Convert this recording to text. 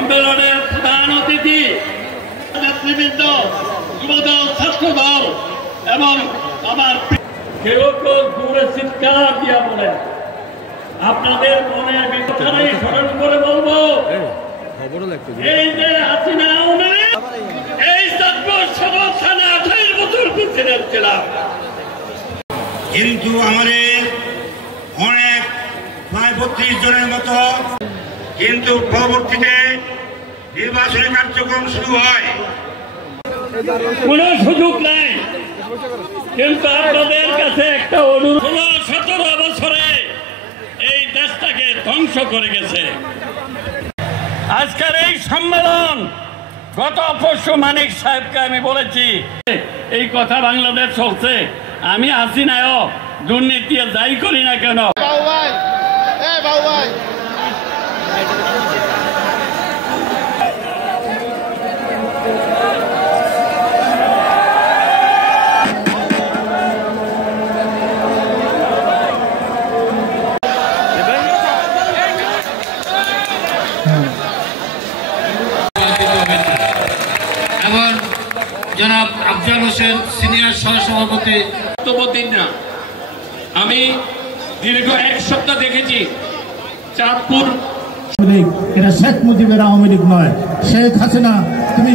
সম্মেলনের প্রধান অতিথি নেতৃবৃন্দ, যুবদল, ছাত্রদল এবং আমার কেউ কেউ দূরে চিৎকার দিয়া বলে আপনাদের মনের ভিতরে স্মরণ করে বলবো, এই যে হাসিনা এই থানা 28 বছর প্রেসিডেন্ট ছিলাম, কিন্তু আমাদের অনেক প্রায় 32 জনের মতো, কিন্তু পরবর্তীতে নির্বাচনী কার্যক্রম শুরু হয়, কোন সুযোগ নাই। কিন্তু আপনাদের কাছে একটা অনুরোধ, 16-17 বছরে এই দেশটাকে ধ্বংস করে গেছে। আজকের এই সম্মেলন, গত পরশু মানিক সাহেবকে আমি বলেছি এই কথা বাংলাদেশ চলছে, আমি হাসিনাও দুর্নীতি যাই করি না কেন, এবং জনাব আফজাল হোসেন সিনিয়র সহসভাপতি। দিন না, আমি দীর্ঘ 1 সপ্তাহ দেখেছি চাঁদপুর, এটা শেখ মুজিবের আওয়ামী লীগ নয়, শেখ হাসিনা তুমি